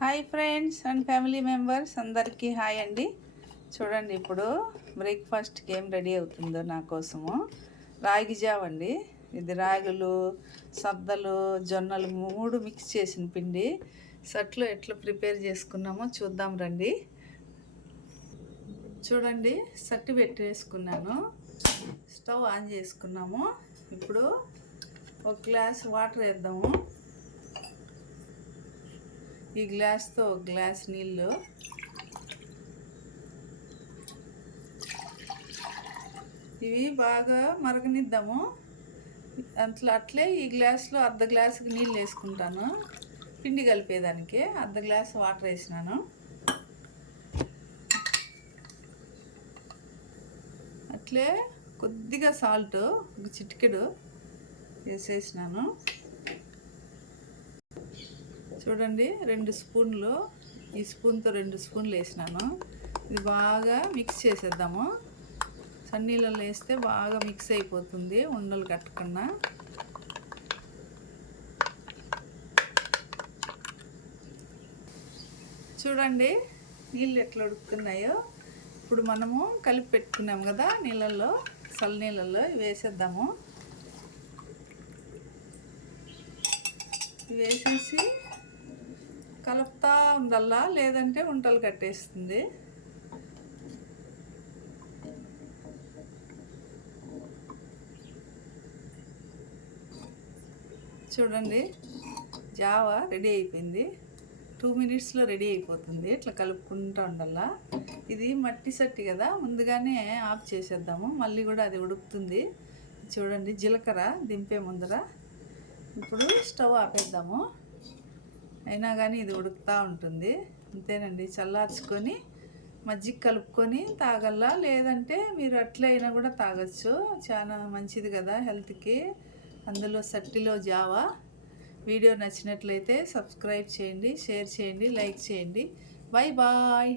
Hi friends and family members అందరికీ hi అండి. చూడండి ఇప్పుడు బ్రేక్ఫాస్ట్కి ఏం రెడీ అవుతుందో నా కోసము రాగి జావ అండి. ఇది రాగులు, సద్దలు, జొన్నలు మూడు మిక్స్ చేసిన పిండి సట్లు ఎట్లా ప్రిపేర్ చేసుకున్నామో చూద్దాం రండి. చూడండి సట్టు పెట్టేసుకున్నాను, స్టవ్ ఆన్ చేసుకున్నాము. ఇప్పుడు ఒక గ్లాస్ వాటర్ వేద్దాము. ఈ గ్లాస్తో ఒక గ్లాస్ నీళ్ళు, ఇవి బాగా మరగనిద్దాము. అట్లే ఈ గ్లాస్లో అర్ధ గ్లాసుకి నీళ్ళు వేసుకుంటాను. పిండి కలిపేదానికి అర్ధ గ్లాస్ వాటర్ వేసినాను. అట్లే కొద్దిగా సాల్ట్ ఒక చిటికెడు వేసేసినాను. చూడండి 2 స్పూన్లు, ఈ స్పూన్తో 2 స్పూన్లు వేసినాను. ఇది బాగా మిక్స్ చేసేద్దాము. సన్నీళ్ళలో వేస్తే బాగా మిక్స్ అయిపోతుంది ఉండలు కట్టకుండా. చూడండి నీళ్ళు ఎట్లా ఉడుకుతున్నాయో. ఇప్పుడు మనము కలిపి పెట్టుకున్నాము కదా నీళ్ళల్లో, చల్ల నీళ్ళల్లో వేసేద్దాము. వేసేసి కలుపుతా ఉండాలా, లేదంటే ఉంటలు కట్టేస్తుంది. చూడండి జావ రెడీ అయిపోయింది. 2 మినిట్స్లో రెడీ అయిపోతుంది. ఇట్లా కలుపుకుంటూ ఉండాలా. ఇది మట్టి సట్టి కదా, ముందుగానే ఆఫ్ చేసేద్దాము, మళ్ళీ కూడా అది ఉడుకుతుంది. చూడండి జీలకర్ర దింపే ముందర ఇప్పుడు స్టవ్ ఆపేద్దాము. అయినా కానీ ఇది ఉడుకుతూ ఉంటుంది. అంతేనండి, చల్లార్చుకొని మజ్జిగ కలుపుకొని తాగల్లా, లేదంటే మీరు అట్లయినా కూడా తాగొచ్చు. చాలా మంచిది కదా హెల్త్కి. అందులో సట్టిలో జావా. వీడియో నచ్చినట్లయితే సబ్స్క్రైబ్ చేయండి, షేర్ చేయండి, లైక్ చేయండి. Bye bye.